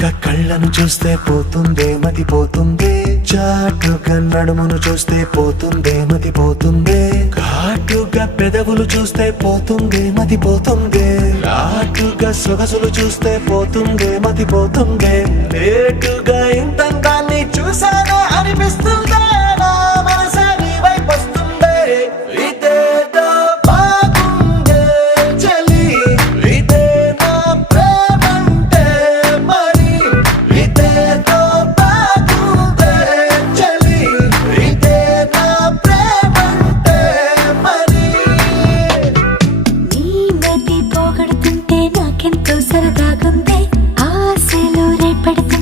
చాటుగా కళ్ళను చూస్తే పోతుందే మతి పోతుందే, చాటుగా నడుమును చూస్తే పోతుందే మతి పోతుందే, ఘాటుగా పెదవులు చూస్తే పోతుందే మతి పోతుందే, ఘాటుగా సొగసులు చూస్తే పోతుందే మతి పోతుందే, లేటుగా ఇంతందాన్ని చూసానే అనిపిస్తుందే, నా మనసే నీ వైపు వస్తుందే. ఇదేదో బాగుందే చలి, ఇదే నా ప్రేమంటే మరి, ఇదేదో బాగుందే చలి, ఇదే నా ప్రేమంటే మరి. నీ మతి పోగొడుతుంటే నాకెంతో సరదాగుంది, ఆశలు రేపెడుతుంటే